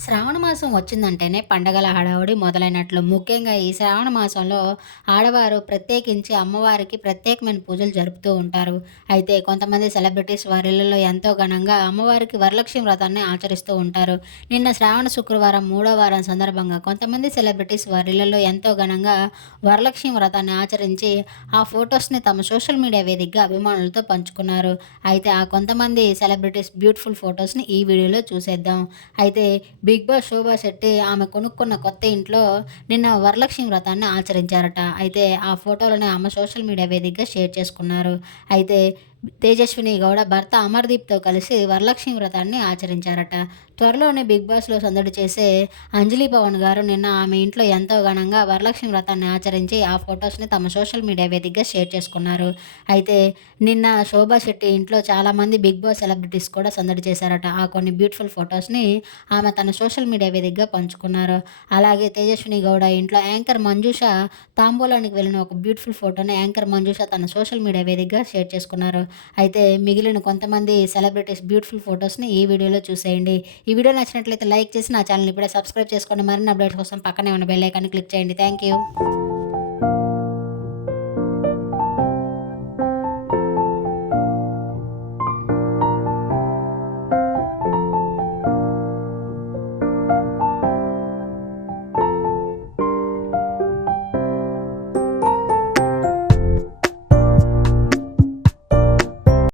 శ్రావణ మాసం వచ్చిందంటేనే పండగల హడావుడి మొదలైనట్లు. ముఖ్యంగా ఈ శ్రావణ మాసంలో ఆడవారు ప్రత్యేకించి అమ్మవారికి ప్రత్యేకమైన పూజలు జరుపుతూ ఉంటారు. అయితే కొంతమంది సెలబ్రిటీస్ వారి ఇళ్లలో ఎంతో ఘనంగా అమ్మవారికి వరలక్ష్మి వ్రతాన్ని ఆచరిస్తూ ఉంటారు. నిన్న శ్రావణ శుక్రవారం మూడో వారం సందర్భంగా కొంతమంది సెలబ్రిటీస్ వారి ఇళ్లలో ఎంతో ఘనంగా వరలక్ష్మి వ్రతాన్ని ఆచరించి ఆ ఫొటోస్‌ని తమ సోషల్ మీడియా వేదికగా అభిమానులతో పంచుకున్నారు. అయితే ఆ కొంతమంది సెలబ్రిటీస్ బ్యూటిఫుల్ ఫొటోస్‌ని ఈ వీడియోలో చూసేద్దాం. అయితే 'బిగ్ బాస్' శోభా శెట్టి ఆమె కొనుక్కున్న కొత్త ఇంట్లో నిన్న వరలక్ష్మి వ్రతాన్ని ఆచరించారట. అయితే ఆ ఫోటోలను ఆమె సోషల్ మీడియా వేదికగా షేర్ చేసుకున్నారు. అయితే తేజస్విని గౌడ భర్త అమర్‌దీప్‌తో కలిసి వరలక్ష్మి వ్రతాన్ని ఆచరించారట. త్వరలోనే 'బిగ్ బాస్‌లో' సందడి చేసే అంజలి పవన్ గారు నిన్న ఆమె ఇంట్లో ఎంతో ఘనంగా వరలక్ష్మి వ్రతాన్ని ఆచరించి ఆ ఫోటోస్‌ని తమ సోషల్ మీడియా వేదికగా షేర్ చేసుకున్నారు. అయితే నిన్న శోభా శెట్టి ఇంట్లో చాలామంది 'బిగ్ బాస్' సెలబ్రిటీస్ కూడా సందడి చేశారట. ఆ కొన్ని బ్యూటిఫుల్ ఫోటోస్‌ని ఆమె తన సోషల్ మీడియా వేదికగా పంచుకున్నారు. అలాగే తేజస్విని గౌడ ఇంట్లో యాంకర్ మంజుష తాంబూలానికి వెళ్ళిన ఒక బ్యూటిఫుల్ ఫోటోని యాంకర్ మంజుష తన సోషల్ మీడియా వేదికగా షేర్ చేసుకున్నారు. అయితే మిగిలిన కొంతమంది సెలబ్రిటీస్ బ్యూటిఫుల్ ఫోటోస్‌ని ఈ వీడియోలో చూసేయండి. ఈ వీడియో నచ్చినట్లయితే లైక్ చేసి నా ఛానెల్‌ని ఇప్పుడే సబ్స్క్రైబ్ చేసుకోండి. మరిన్ని అప్డేట్స్ కోసం పక్కనే ఉన్న బెల్ ఐకాన్‌ని క్లిక్ చేయండి. Thank you.